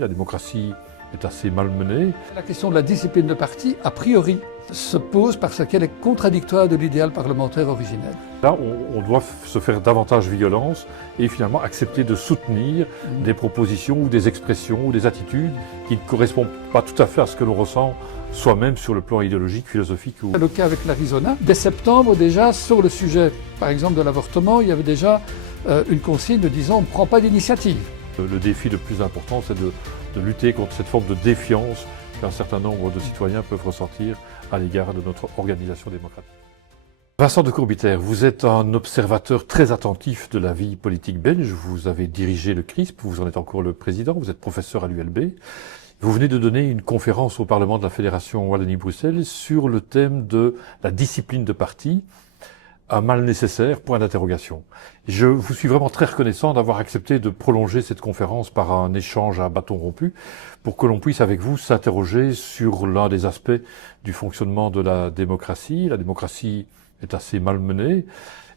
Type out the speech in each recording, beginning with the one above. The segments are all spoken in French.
La démocratie est assez malmenée. La question de la discipline de parti, a priori, se pose parce qu'elle est contradictoire de l'idéal parlementaire originel. Là, on doit se faire davantage violence et finalement accepter de soutenir des propositions ou des expressions ou des attitudes qui ne correspondent pas tout à fait à ce que l'on ressent soi-même sur le plan idéologique, philosophique. C'est le cas avec l'Arizona. Dès septembre déjà, sur le sujet, par exemple, de l'avortement, il y avait déjà une consigne disant on ne prend pas d'initiative. Le défi le plus important, c'est de lutter contre cette forme de défiance qu'un certain nombre de citoyens peuvent ressentir à l'égard de notre organisation démocratique. Vincent de Courbiter, vous êtes un observateur très attentif de la vie politique belge. Vous avez dirigé le CRISP, vous en êtes encore le président, vous êtes professeur à l'ULB. Vous venez de donner une conférence au Parlement de la Fédération Wallonie-Bruxelles sur le thème de la discipline de parti, un mal nécessaire, point d'interrogation. Je vous suis vraiment très reconnaissant d'avoir accepté de prolonger cette conférence par un échange à bâton rompu pour que l'on puisse avec vous s'interroger sur l'un des aspects du fonctionnement de la démocratie. La démocratie est assez malmenée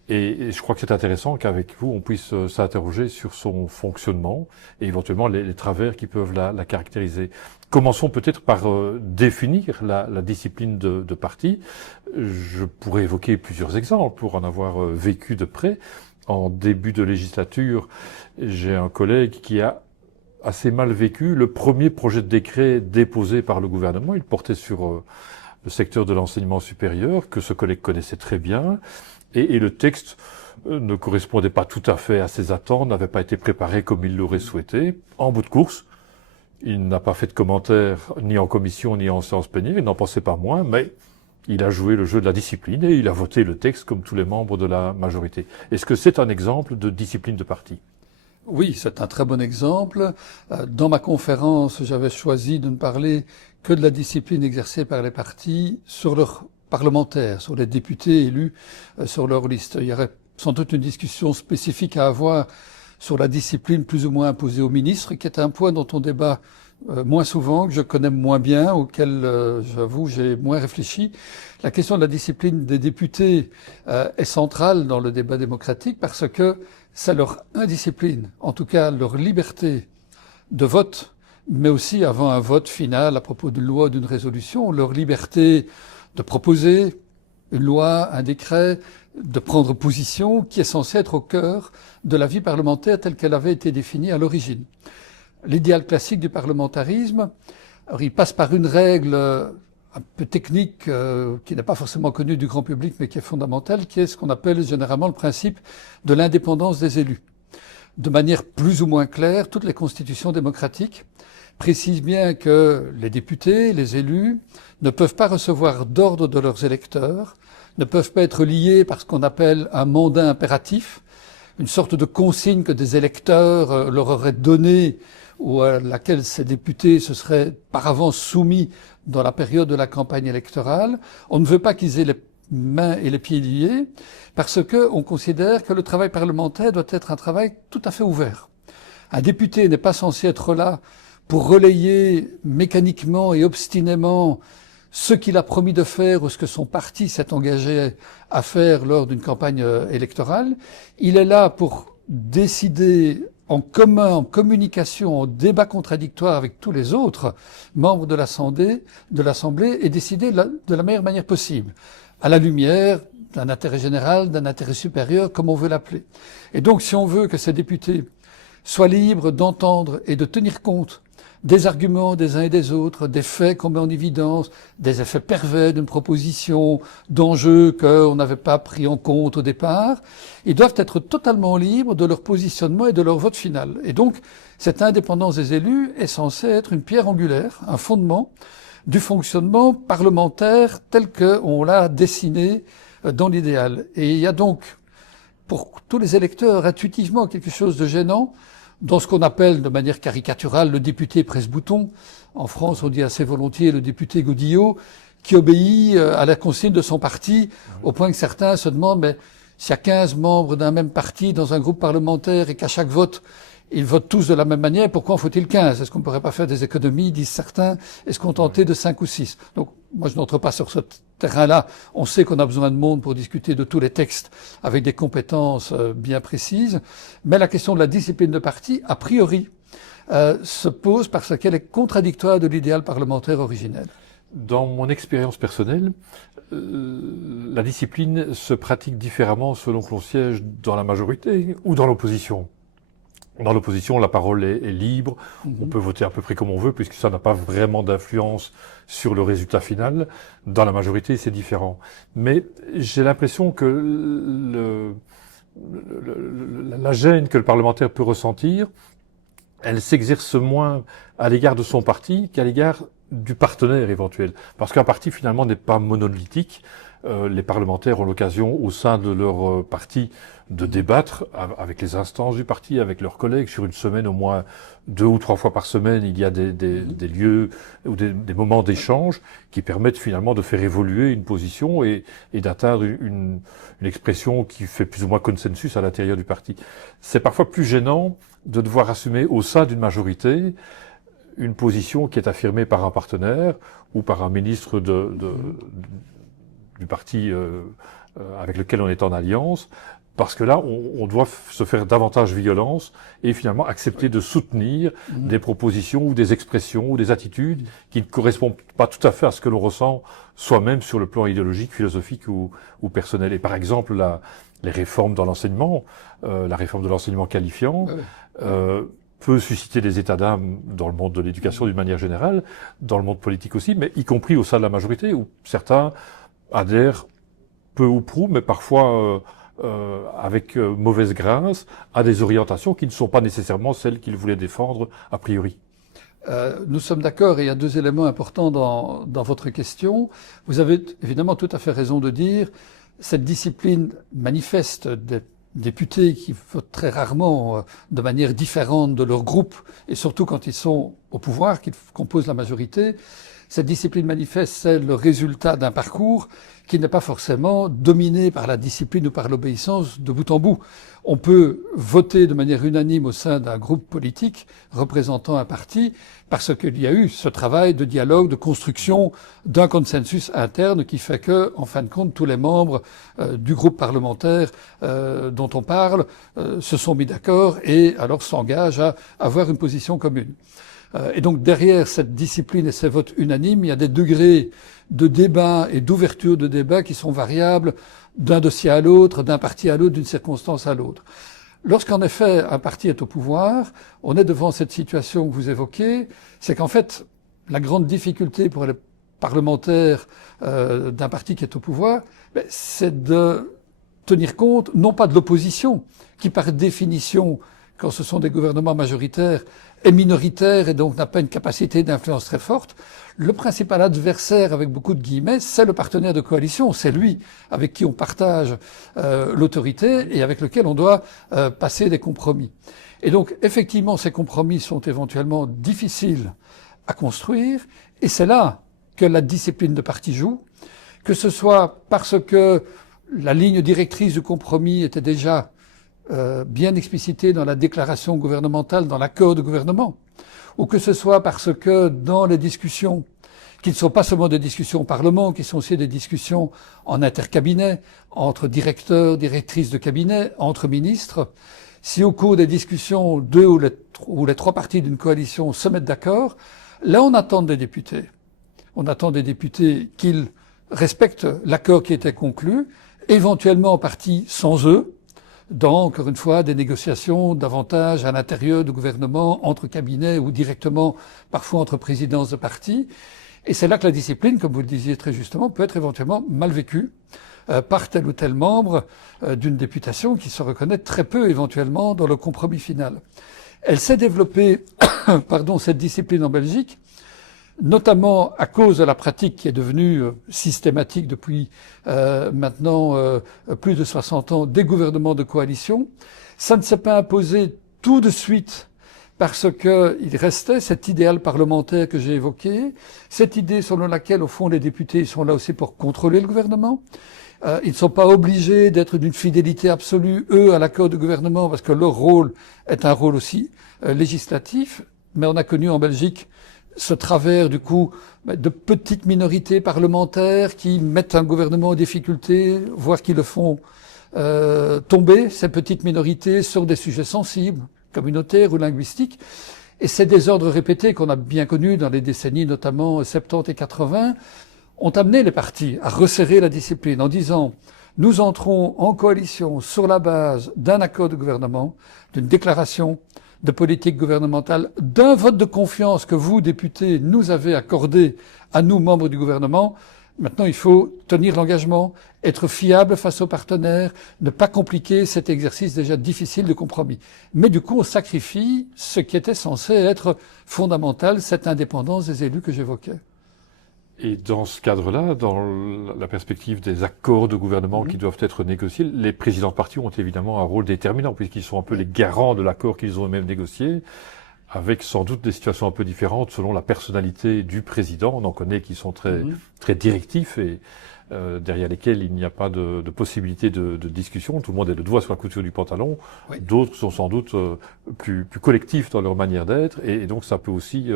et je crois que c'est intéressant qu'avec vous on puisse s'interroger sur son fonctionnement et éventuellement les travers qui peuvent la caractériser. Commençons peut-être par définir la discipline de parti. Je pourrais évoquer plusieurs exemples pour en avoir vécu de près. En début de législature, j'ai un collègue qui a assez mal vécu le premier projet de décret déposé par le gouvernement. Il portait sur le secteur de l'enseignement supérieur, que ce collègue connaissait très bien, et le texte ne correspondait pas tout à fait à ses attentes, n'avait pas été préparé comme il l'aurait souhaité. En bout de course, il n'a pas fait de commentaires ni en commission ni en séance plénière, il n'en pensait pas moins, mais il a joué le jeu de la discipline et il a voté le texte comme tous les membres de la majorité. Est-ce que c'est un exemple de discipline de parti ? Oui, c'est un très bon exemple. Dans ma conférence, j'avais choisi de ne parler que de la discipline exercée par les partis sur leurs parlementaires, sur les députés élus sur leur liste. Il y aurait sans doute une discussion spécifique à avoir sur la discipline plus ou moins imposée aux ministres, qui est un point dont on débat moins souvent, que je connais moins bien, auquel, j'avoue, j'ai moins réfléchi. La question de la discipline des députés est centrale dans le débat démocratique parce que c'est leur indiscipline, en tout cas leur liberté de vote, mais aussi avant un vote final à propos d'une loi ou d'une résolution, leur liberté de proposer une loi, un décret, de prendre position qui est censée être au cœur de la vie parlementaire telle qu'elle avait été définie à l'origine. L'idéal classique du parlementarisme, alors il passe par une règle un peu technique qui n'est pas forcément connue du grand public mais qui est fondamentale, qui est ce qu'on appelle généralement le principe de l'indépendance des élus. De manière plus ou moins claire, toutes les constitutions démocratiques précisent bien que les députés, les élus, ne peuvent pas recevoir d'ordre de leurs électeurs, ne peuvent pas être liés par ce qu'on appelle un mandat impératif, une sorte de consigne que des électeurs leur auraient donnée ou à laquelle ces députés se seraient par avance soumis dans la période de la campagne électorale. On ne veut pas qu'ils aient les mains et les pieds liés parce qu'on considère que le travail parlementaire doit être un travail tout à fait ouvert. Un député n'est pas censé être là pour relayer mécaniquement et obstinément ce qu'il a promis de faire ou ce que son parti s'est engagé à faire lors d'une campagne électorale. Il est là pour décider en commun, en communication, en débat contradictoire avec tous les autres membres de l'Assemblée et décider de la meilleure manière possible, à la lumière d'un intérêt général, d'un intérêt supérieur, comme on veut l'appeler. Et donc, si on veut que ces députés soient libres d'entendre et de tenir compte des arguments des uns et des autres, des faits qu'on met en évidence, des effets pervers d'une proposition, d'enjeux qu'on n'avait pas pris en compte au départ, ils doivent être totalement libres de leur positionnement et de leur vote final. Et donc, cette indépendance des élus est censée être une pierre angulaire, un fondement du fonctionnement parlementaire tel qu'on l'a dessiné dans l'idéal. Et il y a donc, pour tous les électeurs, intuitivement quelque chose de gênant dans ce qu'on appelle de manière caricaturale le député presse-bouton. En France, on dit assez volontiers le député Godillot, qui obéit à la consigne de son parti, au point que certains se demandent, mais s'il y a 15 membres d'un même parti dans un groupe parlementaire et qu'à chaque vote, ils votent tous de la même manière, pourquoi en faut-il 15 ? Est-ce qu'on ne pourrait pas faire des économies, disent certains, et se contenter de 5 ou 6 ? Donc, moi, je n'entre pas sur ce terrain-là. On sait qu'on a besoin de monde pour discuter de tous les textes avec des compétences bien précises. Mais la question de la discipline de parti, a priori, se pose parce qu'elle est contradictoire de l'idéal parlementaire originel. Dans mon expérience personnelle, la discipline se pratique différemment selon que l'on siège dans la majorité ou dans l'opposition. Dans l'opposition, la parole est libre, on peut voter à peu près comme on veut puisque ça n'a pas vraiment d'influence sur le résultat final. Dans la majorité, c'est différent. Mais j'ai l'impression que la gêne que le parlementaire peut ressentir, elle s'exerce moins à l'égard de son parti qu'à l'égard du partenaire éventuel. Parce qu'un parti, finalement, n'est pas monolithique. Les parlementaires ont l'occasion, au sein de leur parti, de débattre avec les instances du parti, avec leurs collègues. Sur une semaine, au moins 2 ou 3 fois par semaine, il y a des lieux ou des moments d'échange qui permettent finalement de faire évoluer une position et d'atteindre une expression qui fait plus ou moins consensus à l'intérieur du parti. C'est parfois plus gênant de devoir assumer au sein d'une majorité une position qui est affirmée par un partenaire ou par un ministre du parti avec lequel on est en alliance, parce que là, on doit se faire davantage violence et finalement accepter de soutenir des propositions ou des expressions ou des attitudes qui ne correspondent pas tout à fait à ce que l'on ressent soi-même sur le plan idéologique, philosophique ou personnel. Et par exemple, les réformes dans l'enseignement, la réforme de l'enseignement qualifiant, peut susciter des états d'âme dans le monde de l'éducation d'une manière générale, dans le monde politique aussi, mais y compris au sein de la majorité, où certains adhèrent peu ou prou, mais parfois avec mauvaise grâce, à des orientations qui ne sont pas nécessairement celles qu'ils voulaient défendre a priori. Nous sommes d'accord, et il y a 2 éléments importants dans votre question. Vous avez évidemment tout à fait raison de dire cette discipline manifeste des députés qui votent très rarement de manière différente de leur groupe, et surtout quand ils sont au pouvoir, qu'ils composent la majorité. Cette discipline manifeste, c'est le résultat d'un parcours qui n'est pas forcément dominé par la discipline ou par l'obéissance de bout en bout. On peut voter de manière unanime au sein d'un groupe politique représentant un parti parce qu'il y a eu ce travail de dialogue, de construction d'un consensus interne qui fait que, en fin de compte, tous les membres du groupe parlementaire dont on parle se sont mis d'accord et alors s'engagent à avoir une position commune. Et donc derrière cette discipline et ces votes unanimes, il y a des degrés de débat et d'ouverture de débat qui sont variables d'un dossier à l'autre, d'un parti à l'autre, d'une circonstance à l'autre. Lorsqu'en effet un parti est au pouvoir, on est devant cette situation que vous évoquez, c'est qu'en fait la grande difficulté pour les parlementaires d'un parti qui est au pouvoir, c'est de tenir compte non pas de l'opposition, qui par définition, quand ce sont des gouvernements majoritaires, est minoritaire et donc n'a pas une capacité d'influence très forte. Le principal adversaire, avec beaucoup de guillemets, c'est le partenaire de coalition. C'est lui avec qui on partage l'autorité et avec lequel on doit passer des compromis. Et donc, effectivement, ces compromis sont éventuellement difficiles à construire. Et c'est là que la discipline de parti joue, que ce soit parce que la ligne directrice du compromis était déjà bien explicité dans la déclaration gouvernementale, dans l'accord de gouvernement, ou que ce soit parce que dans les discussions, qui ne sont pas seulement des discussions au Parlement, qui sont aussi des discussions en intercabinet, entre directeurs, directrices de cabinet, entre ministres, si au cours des discussions, 2 ou les 3 parties d'une coalition se mettent d'accord, là on attend des députés. On attend des députés qu'ils respectent l'accord qui était conclu, éventuellement en partie sans eux, dans, encore une fois, des négociations davantage à l'intérieur du gouvernement, entre cabinets ou directement, parfois entre présidences de partis. Et c'est là que la discipline, comme vous le disiez très justement, peut être éventuellement mal vécue par tel ou tel membre d'une députation qui se reconnaît très peu éventuellement dans le compromis final. Elle s'est développée, cette discipline en Belgique, notamment à cause de la pratique qui est devenue systématique depuis maintenant plus de 60 ans des gouvernements de coalition. Ça ne s'est pas imposé tout de suite parce qu'il restait cet idéal parlementaire que j'ai évoqué, cette idée selon laquelle, au fond, les députés sont là aussi pour contrôler le gouvernement. Ils ne sont pas obligés d'être d'une fidélité absolue, eux, à l'accord de gouvernement, parce que leur rôle est un rôle aussi législatif. Mais on a connu en Belgique ce travers, du coup, de petites minorités parlementaires qui mettent un gouvernement en difficulté, voire qui le font tomber, ces petites minorités, sur des sujets sensibles, communautaires ou linguistiques. Et ces désordres répétés qu'on a bien connus dans les décennies, notamment 70 et 80, ont amené les partis à resserrer la discipline en disant « Nous entrons en coalition sur la base d'un accord de gouvernement, d'une déclaration de politique gouvernementale, d'un vote de confiance que vous, députés, nous avez accordé à nous, membres du gouvernement. Maintenant, il faut tenir l'engagement, être fiable face aux partenaires, ne pas compliquer cet exercice déjà difficile de compromis. Mais du coup, on sacrifie ce qui était censé être fondamental, cette indépendance des élus que j'évoquais. » Et dans ce cadre-là, dans la perspective des accords de gouvernement qui doivent être négociés, les présidents de partis ont évidemment un rôle déterminant, puisqu'ils sont un peu les garants de l'accord qu'ils ont eux-mêmes négocié, avec sans doute des situations un peu différentes selon la personnalité du président. On en connaît qui sont très directifs et derrière lesquels il n'y a pas de possibilité de discussion. Tout le monde est le doigt sur la couture du pantalon. Oui. D'autres sont sans doute plus collectifs dans leur manière d'être, et donc ça peut aussi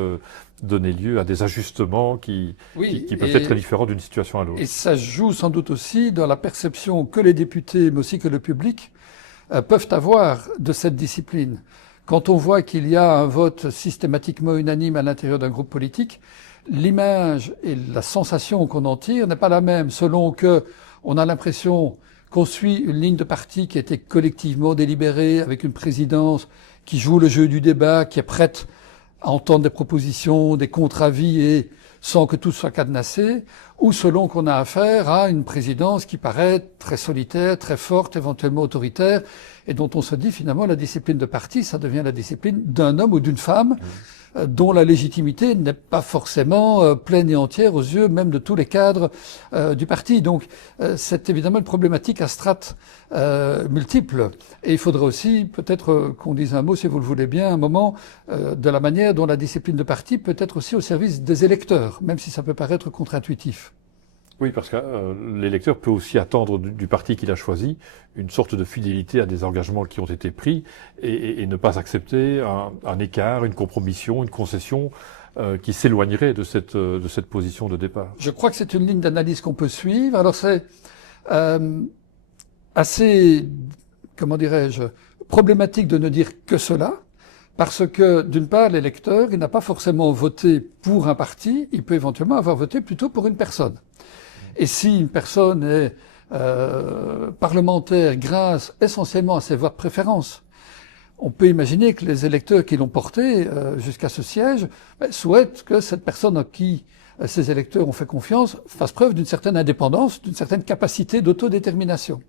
donner lieu à des ajustements qui peuvent être très différents d'une situation à l'autre. Et ça joue sans doute aussi dans la perception que les députés, mais aussi que le public, peuvent avoir de cette discipline. Quand on voit qu'il y a un vote systématiquement unanime à l'intérieur d'un groupe politique, l'image et la sensation qu'on en tire n'est pas la même, selon que on a l'impression qu'on suit une ligne de parti qui a été collectivement délibérée, avec une présidence qui joue le jeu du débat, qui est prête à entendre des propositions, des contre-avis et sans que tout soit cadenassé, ou selon qu'on a affaire à une présidence qui paraît très solitaire, très forte, éventuellement autoritaire, et dont on se dit finalement la discipline de parti, ça devient la discipline d'un homme ou d'une femme, dont la légitimité n'est pas forcément pleine et entière aux yeux même de tous les cadres du parti. Donc c'est évidemment une problématique à strates multiples. Et il faudrait aussi peut-être qu'on dise un mot, si vous le voulez bien, un moment de la manière dont la discipline de parti peut être aussi au service des électeurs, même si ça peut paraître contre-intuitif. Oui, parce que l'électeur peut aussi attendre du parti qu'il a choisi une sorte de fidélité à des engagements qui ont été pris et ne pas accepter un écart, une compromission, une concession qui s'éloignerait de cette position de départ. Je crois que c'est une ligne d'analyse qu'on peut suivre. Alors c'est assez, comment dirais-je, problématique de ne dire que cela, parce que d'une part, l'électeur, il n'a pas forcément voté pour un parti, il peut éventuellement avoir voté plutôt pour une personne. Et si une personne est parlementaire grâce essentiellement à ses voix de préférence, on peut imaginer que les électeurs qui l'ont porté jusqu'à ce siège souhaitent que cette personne à qui ces électeurs ont fait confiance fasse preuve d'une certaine indépendance, d'une certaine capacité d'autodétermination.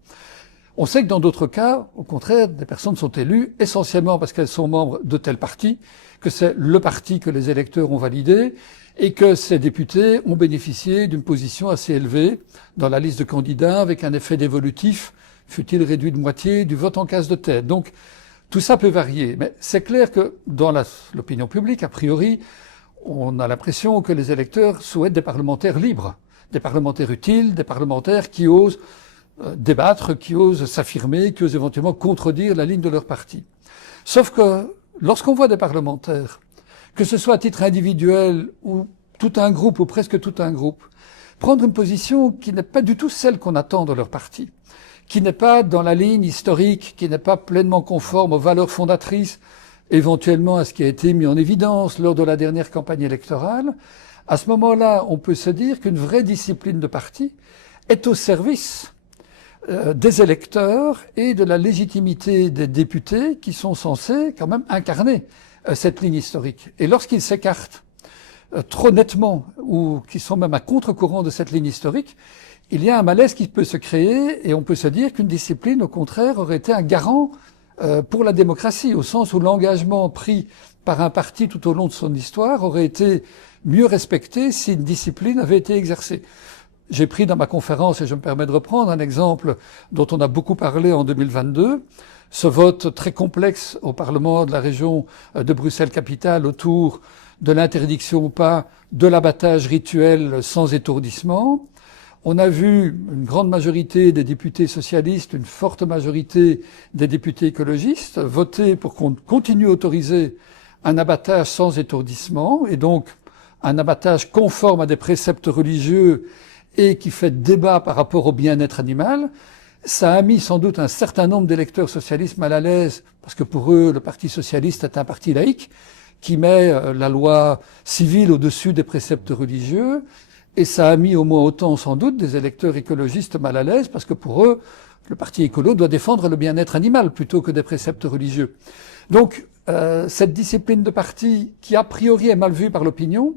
On sait que dans d'autres cas, au contraire, des personnes sont élues essentiellement parce qu'elles sont membres de tel parti, que c'est le parti que les électeurs ont validé, et que ces députés ont bénéficié d'une position assez élevée dans la liste de candidats avec un effet dévolutif, fut-il réduit de moitié, du vote en casse de tête. Donc tout ça peut varier, mais c'est clair que dans l'opinion publique, a priori, on a l'impression que les électeurs souhaitent des parlementaires libres, des parlementaires utiles, des parlementaires qui osent débattre, qui osent s'affirmer, qui osent éventuellement contredire la ligne de leur parti. Sauf que lorsqu'on voit des parlementaires, que ce soit à titre individuel ou tout un groupe ou presque tout un groupe, prendre une position qui n'est pas du tout celle qu'on attend de leur parti, qui n'est pas dans la ligne historique, qui n'est pas pleinement conforme aux valeurs fondatrices, éventuellement à ce qui a été mis en évidence lors de la dernière campagne électorale, à ce moment-là, on peut se dire qu'une vraie discipline de parti est au service des électeurs et de la légitimité des députés qui sont censés quand même incarner cette ligne historique. Et lorsqu'ils s'écartent trop nettement ou qui sont même à contre-courant de cette ligne historique, il y a un malaise qui peut se créer et on peut se dire qu'une discipline, au contraire, aurait été un garant pour la démocratie, au sens où l'engagement pris par un parti tout au long de son histoire aurait été mieux respecté si une discipline avait été exercée. J'ai pris dans ma conférence, et je me permets de reprendre un exemple dont on a beaucoup parlé en 2022, ce vote très complexe au Parlement de la région de Bruxelles-Capitale autour de l'interdiction ou pas de l'abattage rituel sans étourdissement. On a vu une grande majorité des députés socialistes, une forte majorité des députés écologistes voter pour qu'on continue à autoriser un abattage sans étourdissement, et donc un abattage conforme à des préceptes religieux et qui fait débat par rapport au bien-être animal. Ça a mis sans doute un certain nombre d'électeurs socialistes mal à l'aise, parce que pour eux, le Parti socialiste est un parti laïque, qui met la loi civile au-dessus des préceptes religieux. Et ça a mis au moins autant, sans doute, des électeurs écologistes mal à l'aise, parce que pour eux, le parti écolo doit défendre le bien-être animal plutôt que des préceptes religieux. Donc, cette discipline de parti, qui a priori est mal vue par l'opinion,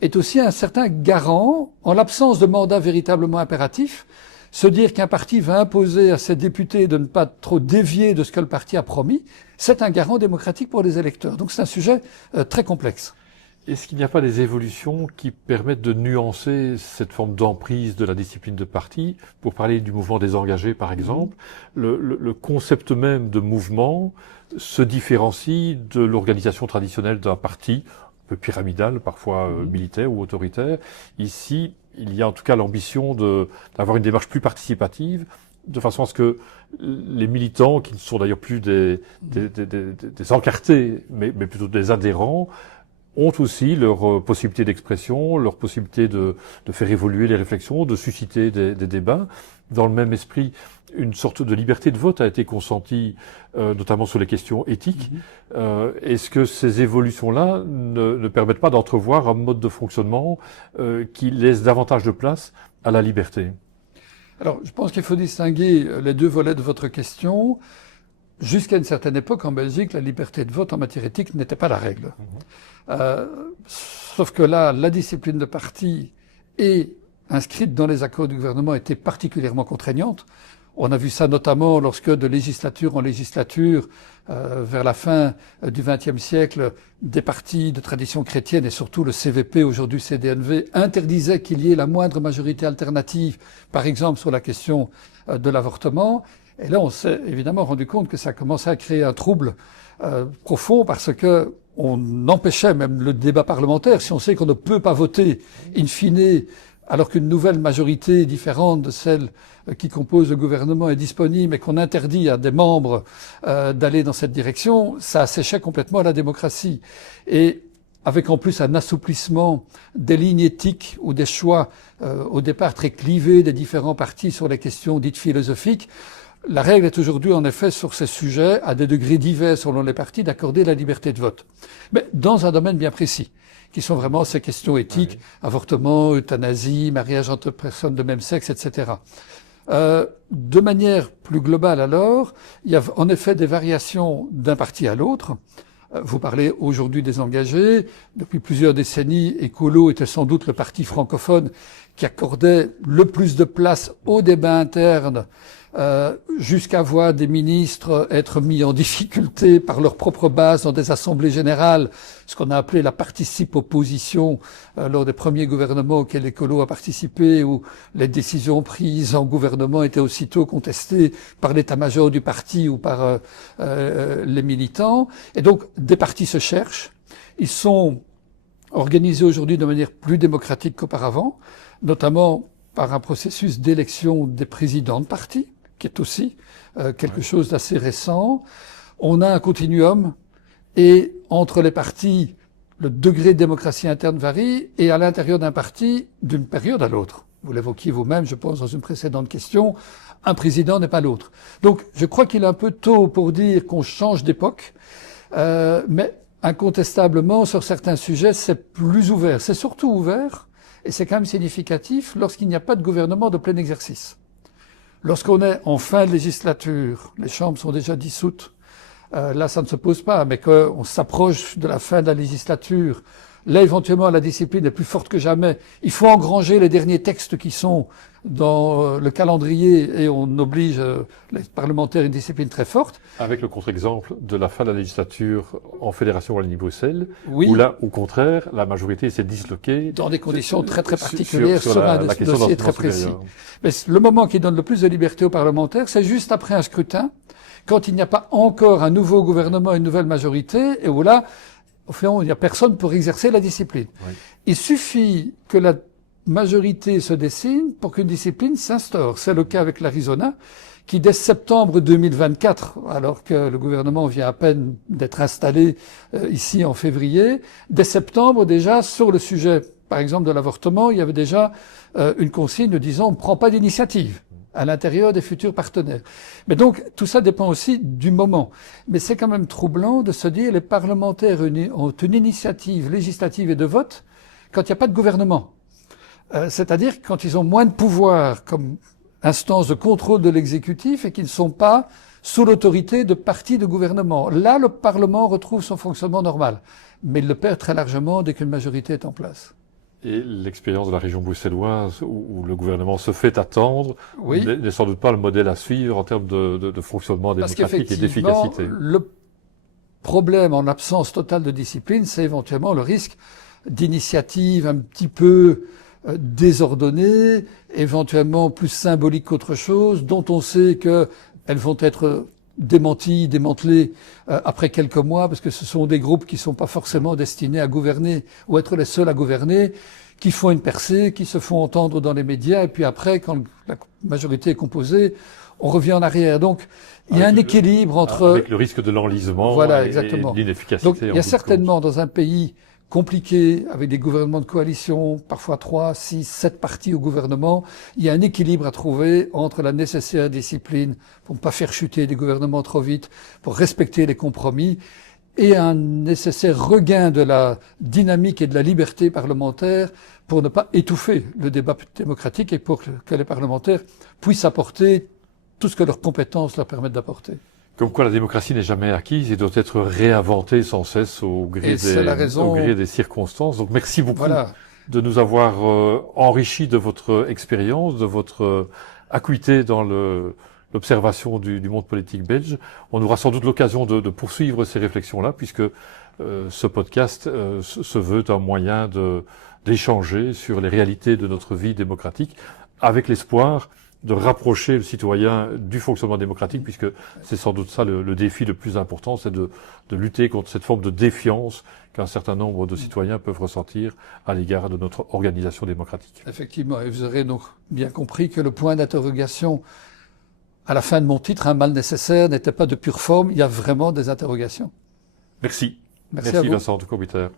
est aussi un certain garant, en l'absence de mandat véritablement impératif, se dire qu'un parti va imposer à ses députés de ne pas trop dévier de ce que le parti a promis, c'est un garant démocratique pour les électeurs. Donc c'est un sujet très complexe. Est-ce qu'il n'y a pas des évolutions qui permettent de nuancer cette forme d'emprise de la discipline de parti? Pour parler du mouvement des engagés, par exemple, le concept même de mouvement se différencie de l'organisation traditionnelle d'un parti, un peu pyramidal, parfois militaire ou autoritaire. Ici, il y a en tout cas l'ambition d'avoir une démarche plus participative, de façon à ce que les militants, qui ne sont d'ailleurs plus des encartés, mais plutôt des adhérents, ont aussi leur possibilité d'expression, leur possibilité de faire évoluer les réflexions, de susciter des débats. Dans le même esprit, une sorte de liberté de vote a été consentie, notamment sur les questions éthiques. Est-ce que ces évolutions-là ne permettent pas d'entrevoir un mode de fonctionnement qui laisse davantage de place à la liberté? Alors, je pense qu'il faut distinguer les deux volets de votre question. Jusqu'à une certaine époque, en Belgique, la liberté de vote en matière éthique n'était pas la règle. Sauf que là, la discipline de parti est inscrite dans les accords du gouvernement était particulièrement contraignante. On a vu ça notamment lorsque, de législature en législature, vers la fin du XXe siècle, des partis de tradition chrétienne et surtout le CVP, aujourd'hui CDNV, interdisaient qu'il y ait la moindre majorité alternative, par exemple sur la question de l'avortement. Et là, on s'est évidemment rendu compte que ça commençait à créer un trouble profond parce que on empêchait même le débat parlementaire. Si on sait qu'on ne peut pas voter in fine, alors qu'une nouvelle majorité différente de celle qui compose le gouvernement est disponible et qu'on interdit à des membres d'aller dans cette direction, ça asséchait complètement la démocratie. Et avec en plus un assouplissement des lignes éthiques ou des choix au départ très clivés des différents partis sur les questions dites philosophiques, la règle est aujourd'hui, en effet, sur ces sujets, à des degrés divers selon les partis, d'accorder la liberté de vote. Mais dans un domaine bien précis, qui sont vraiment ces questions éthiques, avortement, euthanasie, mariage entre personnes de même sexe, etc. De manière plus globale alors, il y a en effet des variations d'un parti à l'autre. Vous parlez aujourd'hui des engagés. Depuis plusieurs décennies, Écolo était sans doute le parti francophone qui accordait le plus de place au débat interne, jusqu'à voir des ministres être mis en difficulté par leur propre base dans des assemblées générales, ce qu'on a appelé la participe-opposition lors des premiers gouvernements auxquels l'Écolo a participé, où les décisions prises en gouvernement étaient aussitôt contestées par l'état-major du parti ou par les militants. Et donc, des partis se cherchent. Ils sont organisés aujourd'hui de manière plus démocratique qu'auparavant, notamment par un processus d'élection des présidents de partis, qui est aussi quelque chose d'assez récent. On a un continuum et entre les partis, le degré de démocratie interne varie et à l'intérieur d'un parti, d'une période à l'autre. Vous l'évoquiez vous-même, je pense, dans une précédente question, un président n'est pas l'autre. Donc je crois qu'il est un peu tôt pour dire qu'on change d'époque, mais incontestablement, sur certains sujets, c'est plus ouvert. C'est surtout ouvert, et c'est quand même significatif, lorsqu'il n'y a pas de gouvernement de plein exercice. Lorsqu'on est en fin de législature, les chambres sont déjà dissoutes, là ça ne se pose pas, mais qu'on s'approche de la fin de la législature, là éventuellement la discipline est plus forte que jamais. Il faut engranger les derniers textes qui sont dans le calendrier et on oblige les parlementaires à une discipline très forte. Avec le contre-exemple de la fin de la législature en Fédération Wallonie-Bruxelles, Oui. où là, au contraire, la majorité s'est disloquée. Dans des conditions très particulières sur la un question dossier très précis. Mais le moment qui donne le plus de liberté aux parlementaires, c'est juste après un scrutin, quand il n'y a pas encore un nouveau gouvernement, une nouvelle majorité, et où là, au fond, il n'y a personne pour exercer la discipline. Oui. Il suffit que la majorité se dessine pour qu'une discipline s'instaure. C'est le cas avec l'Arizona, qui dès septembre 2024, alors que le gouvernement vient à peine d'être installé ici en février, dès septembre déjà, sur le sujet, par exemple, de l'avortement, il y avait déjà une consigne disant on ne prend pas d'initiative. à l'intérieur des futurs partenaires. Mais donc, tout ça dépend aussi du moment. Mais c'est quand même troublant de se dire les parlementaires ont une initiative législative et de vote quand il n'y a pas de gouvernement. C'est-à-dire quand ils ont moins de pouvoir comme instance de contrôle de l'exécutif et qu'ils ne sont pas sous l'autorité de partis de gouvernement. Là, le Parlement retrouve son fonctionnement normal. Mais il le perd très largement dès qu'une majorité est en place. Et l'expérience de la région bruxelloise, où le gouvernement se fait attendre, oui, n'est sans doute pas le modèle à suivre en termes de fonctionnement démocratique et d'efficacité. Le problème en absence totale de discipline, c'est éventuellement le risque d'initiative un petit peu désordonnées, éventuellement plus symboliques qu'autre chose, dont on sait qu'elles vont être démenties, démantelées après quelques mois, parce que ce sont des groupes qui ne sont pas forcément destinés à gouverner ou être les seuls à gouverner, qui font une percée, qui se font entendre dans les médias, et puis après, quand la majorité est composée, on revient en arrière. Donc, il y a un équilibre entre... Avec le risque de l'enlisement voilà, et exactement. de l'inefficacité. Donc, il y a certainement dans un pays compliqué, avec des gouvernements de coalition, parfois 3, 6, 7 partis au gouvernement, il y a un équilibre à trouver entre la nécessaire discipline pour ne pas faire chuter des gouvernements trop vite, pour respecter les compromis, et un nécessaire regain de la dynamique et de la liberté parlementaire pour ne pas étouffer le débat démocratique et pour que les parlementaires puissent apporter tout ce que leurs compétences leur permettent d'apporter. Comme quoi la démocratie n'est jamais acquise et doit être réinventée sans cesse au gré des circonstances. Donc merci beaucoup de nous avoir enrichi de votre expérience, de votre acuité dans l'observation du monde politique belge. On aura sans doute l'occasion de poursuivre ces réflexions-là, puisque ce podcast se veut un moyen d'échanger sur les réalités de notre vie démocratique, avec l'espoir de rapprocher le citoyen du fonctionnement démocratique, puisque c'est sans doute ça le défi le plus important, c'est de lutter contre cette forme de défiance qu'un certain nombre de citoyens peuvent ressentir à l'égard de notre organisation démocratique. Effectivement, et vous aurez donc bien compris que le point d'interrogation à la fin de mon titre, un mal nécessaire, n'était pas de pure forme, il y a vraiment des interrogations. Merci. Merci Vincent de Corbiter.